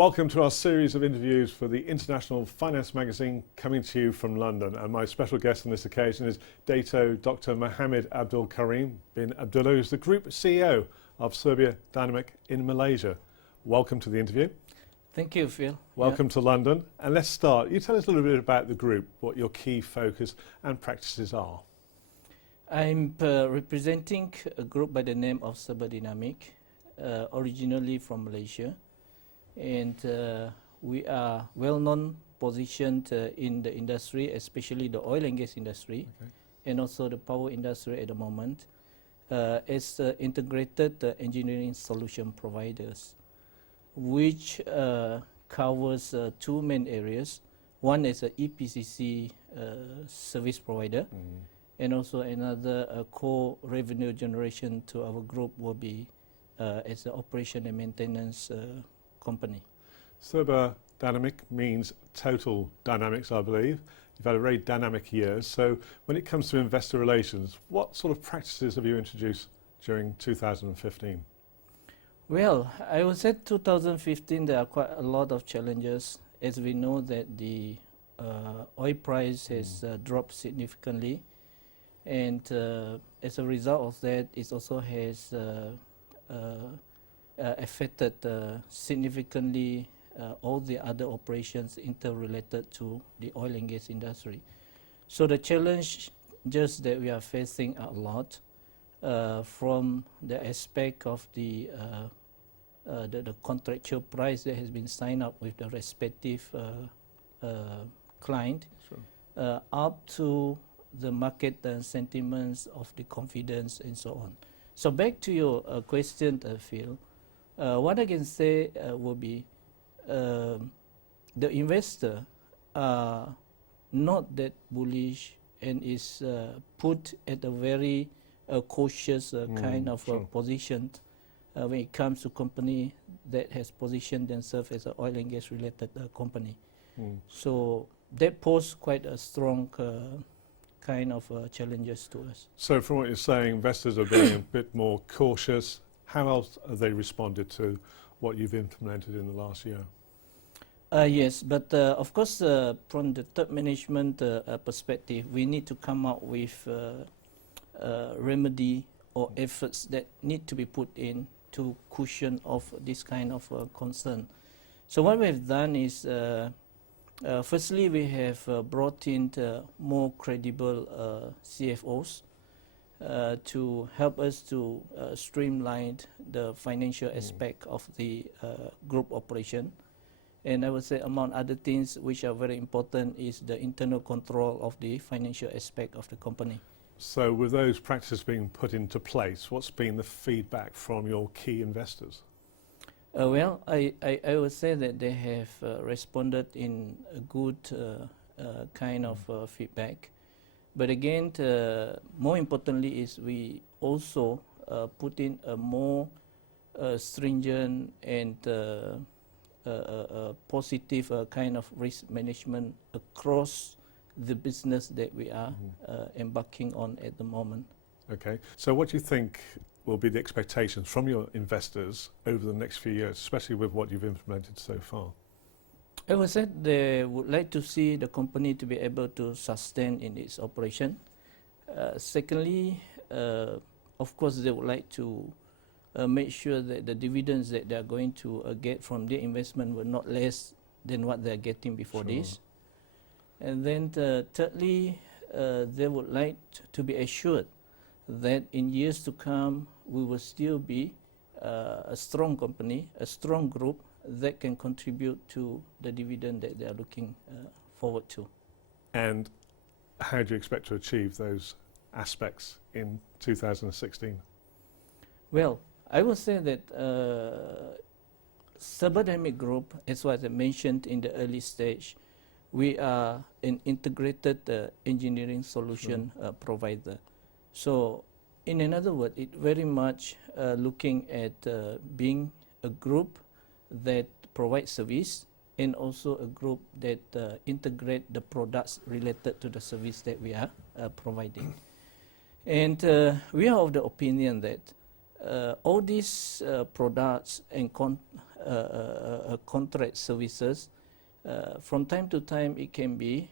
Welcome to our series of interviews for the International Finance Magazine, coming to you from London. And my special guest on this occasion is Dato Dr. Mohd Abdul Karim bin Abdullah, who's the Group CEO of Serba Dinamik in Malaysia. Welcome to the interview. Thank you, Phil. Welcome to London. And let's start. You tell us a little bit about the group, what your key focus and practices are. I'm representing a group by the name of Serba Dinamik, originally from Malaysia. And we are well-known, positioned in the industry, especially the oil and gas industry, and also the power industry at the moment, as integrated engineering solution providers, which covers two main areas. One is a EPCC service provider, and also another core revenue generation to our group will be as an operation and maintenance company. Serba Dinamik means total dynamics, I believe. You've had a very dynamic year. So when it comes to investor relations, what sort of practices have you introduced during 2015? Well, I would say 2015 there are quite a lot of challenges, as we know that the oil price has dropped significantly, and as a result of that, it also has affected significantly all the other operations interrelated to the oil and gas industry. So the challenge just that we are facing a lot from the aspect of the contractual price that has been signed up with the respective client, up to the market sentiments of the confidence and so on. So back to your question, Phil. What I can say will be the investor are not that bullish and is put at a very cautious kind of position when it comes to company that has positioned themselves as an oil and gas related company. So that poses quite a strong kind of challenges to us. So from what you're saying, investors are being a bit more cautious. How else have they responded to what you've implemented in the last year? Yes, but of course, from the top management perspective, we need to come up with remedy or efforts that need to be put in to cushion off this kind of concern. So what we have done is, firstly, we have brought in more credible CFOs to help us to streamline the financial aspect of the group operation. And I would say among other things which are very important is the internal control of the financial aspect of the company. So with those practices being put into place, what's been the feedback from your key investors? Well, I would say that they have responded in a good kind of feedback. But again, more importantly is we also put in a more stringent and positive kind of risk management across the business that we are embarking on at the moment. Okay, so what do you think will be the expectations from your investors over the next few years, especially with what you've implemented so far? I would say they would like to see the company to be able to sustain in its operation. Secondly, of course, they would like to make sure that the dividends that they are going to get from their investment were not less than what they are getting before this. And then thirdly, they would like to be assured that in years to come, we will still be a strong company, a strong group that can contribute to the dividend that they are looking forward to. And how do you expect to achieve those aspects in 2016? Well, I would say that Serba Dinamik Group, as I mentioned in the early stage, we are an integrated engineering solution provider. So in another word, it very much looking at being a group that provides service and also a group that integrate the products related to the service that we are providing. And we are of the opinion that all these products and contract services. From time to time, it can be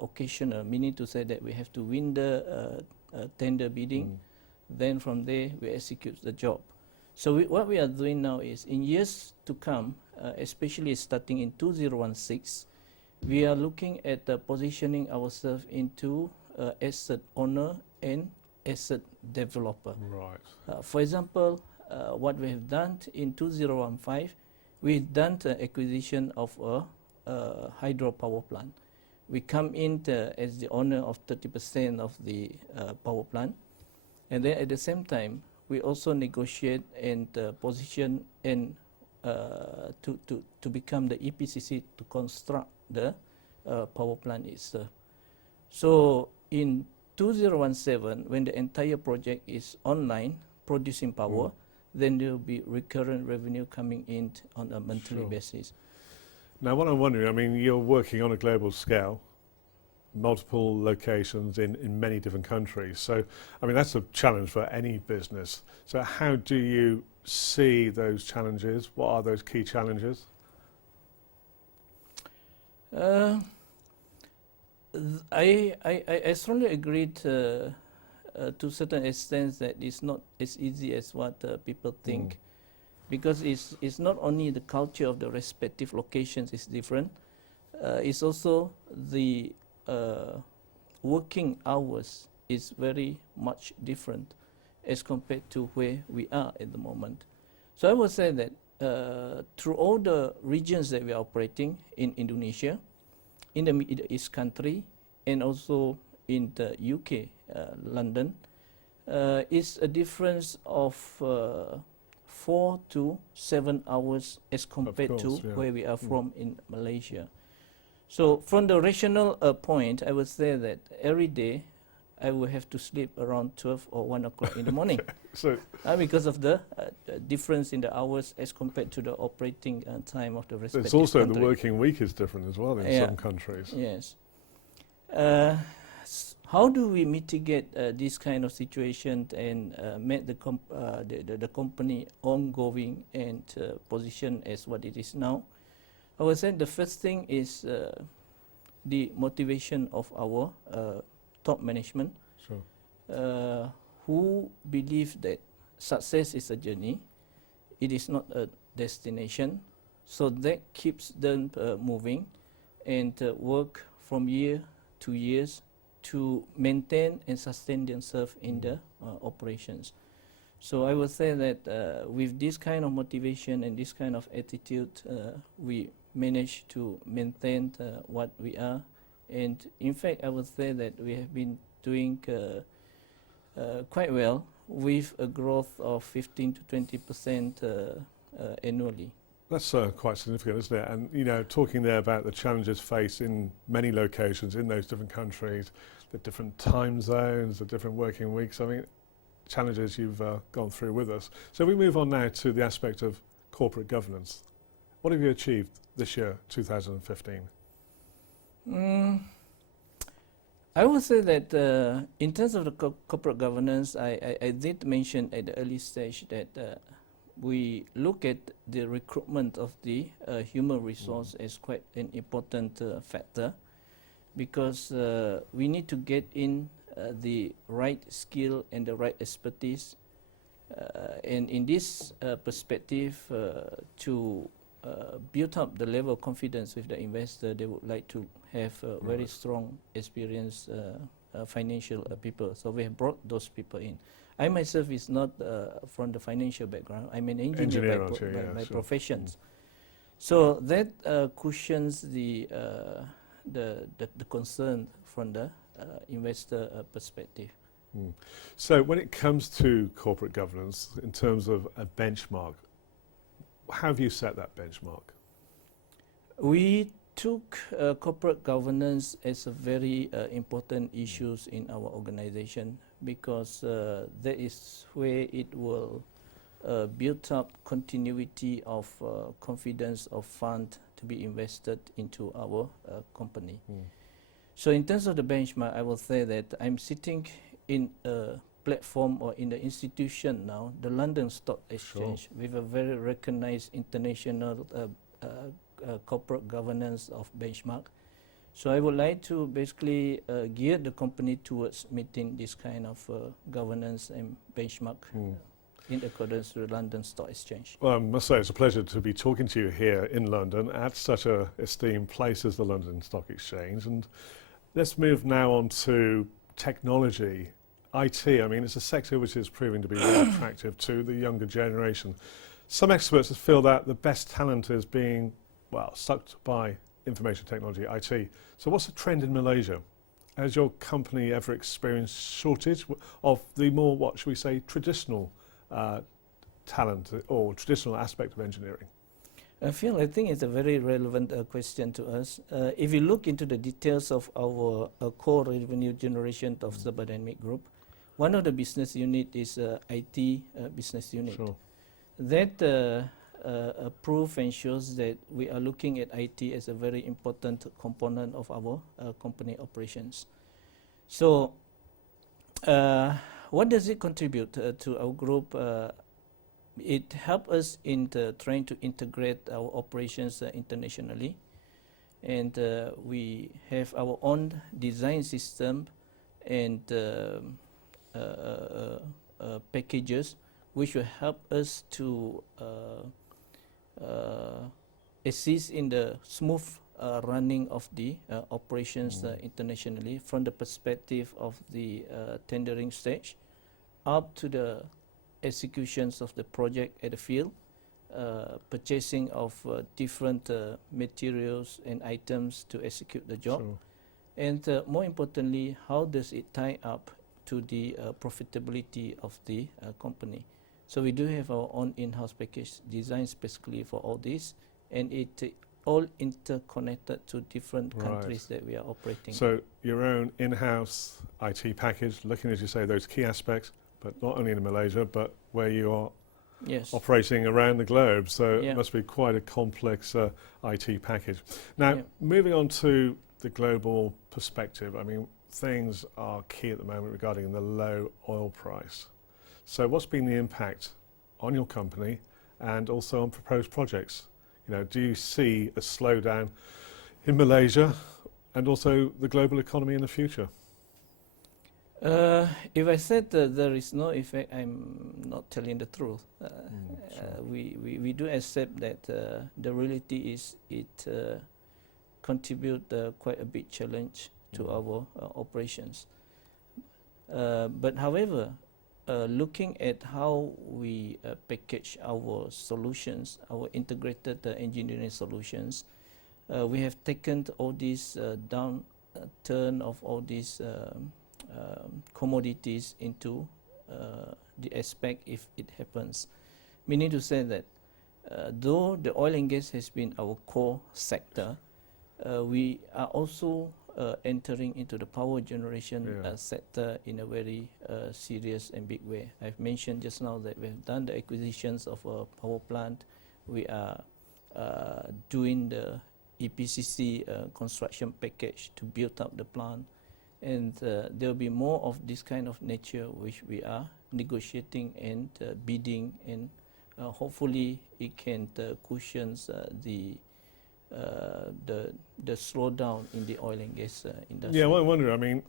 occasional, meaning to say that we have to win the tender bidding. Then from there, we execute the job. So what we are doing now is, in years to come, especially starting in 2016, we are looking at positioning ourselves into asset owner and asset developer. Right. For example, what we have done in 2015, we've done the acquisition of a hydropower plant. We come in as the owner of 30% of the power plant, and then at the same time, we also negotiate and position and to become the EPCC to construct the power plant itself. So in 2017, when the entire project is online, producing power, then there will be recurrent revenue coming in on a monthly basis. Now, what I'm wondering, I mean, you're working on a global scale, multiple locations in many different countries. So, I mean, that's a challenge for any business. So how do you see those challenges? What are those key challenges? I strongly agree to a certain extent that it's not as easy as what people think, because it's not only the culture of the respective locations is different, it's also the working hours is very much different as compared to where we are at the moment. So I would say that through all the regions that we are operating in Indonesia, in the Middle East country, and also in the UK, London, is a difference of 4 to 7 hours as compared to where we are from in Malaysia. So from the rational point, I would say that every day I will have to sleep around 12 or 1 o'clock in the morning. So because of the difference in the hours as compared to the operating time of the respective it's also country. the working week is different as well in some countries. Yes. How do we mitigate this kind of situation and make the company ongoing and position as what it is now? I would say the first thing is the motivation of our top management, who believe that success is a journey, it is not a destination. So that keeps them moving and work from year to years to maintain and sustain themselves in the operations. So I would say that with this kind of motivation and this kind of attitude, we manage to maintain what we are. And in fact, I would say that we have been doing quite well with a growth of 15 to 20% annually. That's quite significant, isn't it? And, you know, talking there about the challenges faced in many locations in those different countries, the different time zones, the different working weeks, I mean, challenges you've gone through with us. So we move on now to the aspect of corporate governance. What have you achieved this year, 2015? I would say that in terms of the corporate governance, I did mention at the early stage that we look at the recruitment of the human resource as quite an important factor, because we need to get in the right skill and the right expertise, and in this perspective, to build up the level of confidence with the investor, they would like to have very strong, experienced financial people. So we have brought those people in. I myself is not from the financial background. I'm an engineer by professions. So that cushions the concern from the investor perspective. So when it comes to corporate governance, in terms of a benchmark, how have you set that benchmark? We took corporate governance as a very important issue in our organization, because that is where it will build up continuity of confidence of fund to be invested into our company. So in terms of the benchmark, I will say that I'm sitting in a platform or in the institution now, the London Stock Exchange, with a very recognized international corporate governance of benchmark. So I would like to basically gear the company towards meeting this kind of governance and benchmark in accordance with the London Stock Exchange. Well, I must say it's a pleasure to be talking to you here in London at such a esteemed place as the London Stock Exchange. And let's move now on to technology, IT. I mean, it's a sector which is proving to be very attractive to the younger generation. Some experts feel that the best talent is being, well, sucked by information technology, IT. So what's the trend in Malaysia? Has your company ever experienced shortage of the more, what should we say, traditional talent or traditional aspect of engineering? Phil, I think it's a very relevant question to us. If you look into the details of our core revenue generation of Serba Dinamik Group, one of the business unit is IT business unit. Sure. That proof and shows that we are looking at IT as a very important component of our company operations. So, what does it contribute to our group? It helps us in trying to integrate our operations internationally, and we have our own design system and packages which will help us to assist in the smooth running of the operations internationally, from the perspective of the tendering stage up to the executions of the project at the field, purchasing of different materials and items to execute the job. Sure. And more importantly, how does it tie up to the profitability of the company? So we do have our own in-house package designed specifically for all this, and it all interconnected to different countries that we are operating. So your own in-house IT package, looking, as you say, those key aspects, but not only in Malaysia, but where you are operating around the globe. So it must be quite a complex IT package. Now, moving on to the global perspective, I mean, things are key at the moment regarding the low oil price. So what's been the impact on your company and also on proposed projects? You know, do you see a slowdown in Malaysia and also the global economy in the future? If I said there is no effect, I'm not telling the truth. Sure. We do accept that the reality is it contribute quite a big challenge to our operations. But however, looking at how we package our solutions, our integrated engineering solutions, we have taken all this downturn of all these commodities into the aspect if it happens. Meaning to say that though the oil and gas has been our core sector, we are also entering into the power generation sector in a very serious and big way. I've mentioned just now that we have done the acquisitions of a power plant. We are doing the EPCC construction package to build up the plant, and there will be more of this kind of nature which we are negotiating and bidding, and hopefully it can cushion the slowdown in the oil and gas industry. Yeah, well, I wonder, I mean,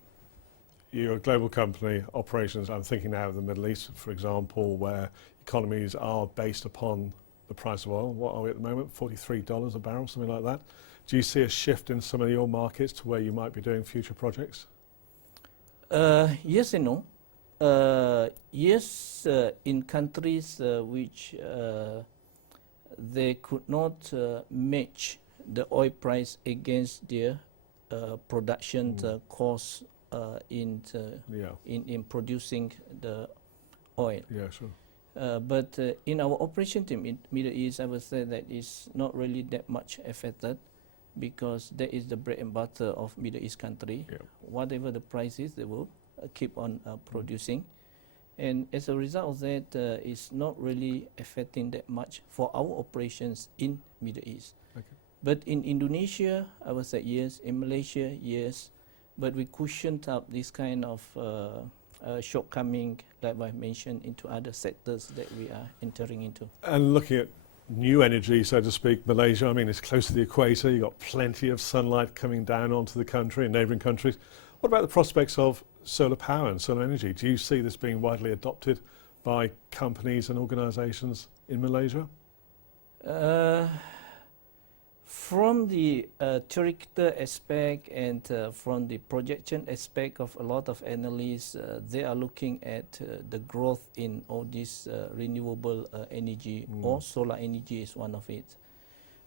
you're a global company, operations, I'm thinking now of the Middle East, for example, where economies are based upon the price of oil. What are we at the moment? $43 a barrel, something like that. Do you see a shift in some of your markets to where you might be doing future projects? Yes and no. Yes, in countries which they could not match the oil price against their production costs in producing the oil. Yeah, sure. But in our operation team in Middle East, I would say that it's not really that much affected, because that is the bread and butter of Middle East country. Whatever the price is, they will keep on producing. And as a result of that, it's not really affecting that much for our operations in Middle East. Okay. But in Indonesia, I would say yes. In Malaysia, yes. But we cushioned up this kind of shortcoming, like I mentioned, into other sectors that we are entering into. And looking at new energy, so to speak, Malaysia, I mean, it's close to the equator. You've got plenty of sunlight coming down onto the country and neighbouring countries. What about the prospects of solar power and solar energy? Do you see this being widely adopted by companies and organisations in Malaysia? From the theoretical aspect and from the projection aspect of a lot of analysts, they are looking at the growth in all this renewable energy, or solar energy is one of it.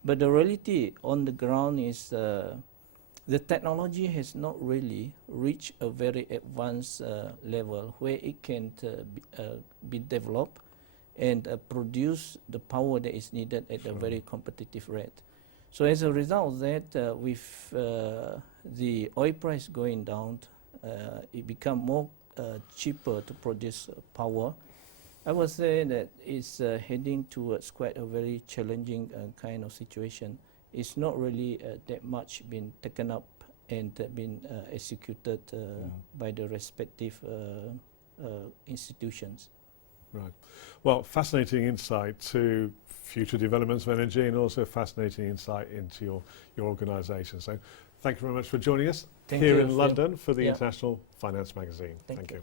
But the reality on the ground is the technology has not really reached a very advanced level where it can be developed and produce the power that is needed at a very competitive rate. So as a result of that, with the oil price going down, it become more cheaper to produce power. I would say that it's heading towards quite a very challenging kind of situation. It's not really that much been taken up and been executed by the respective institutions. Right. Well, fascinating insight to future developments of energy and also fascinating insight into your organisation. So thank you very much for joining us here in London for the International Finance Magazine. Thank you.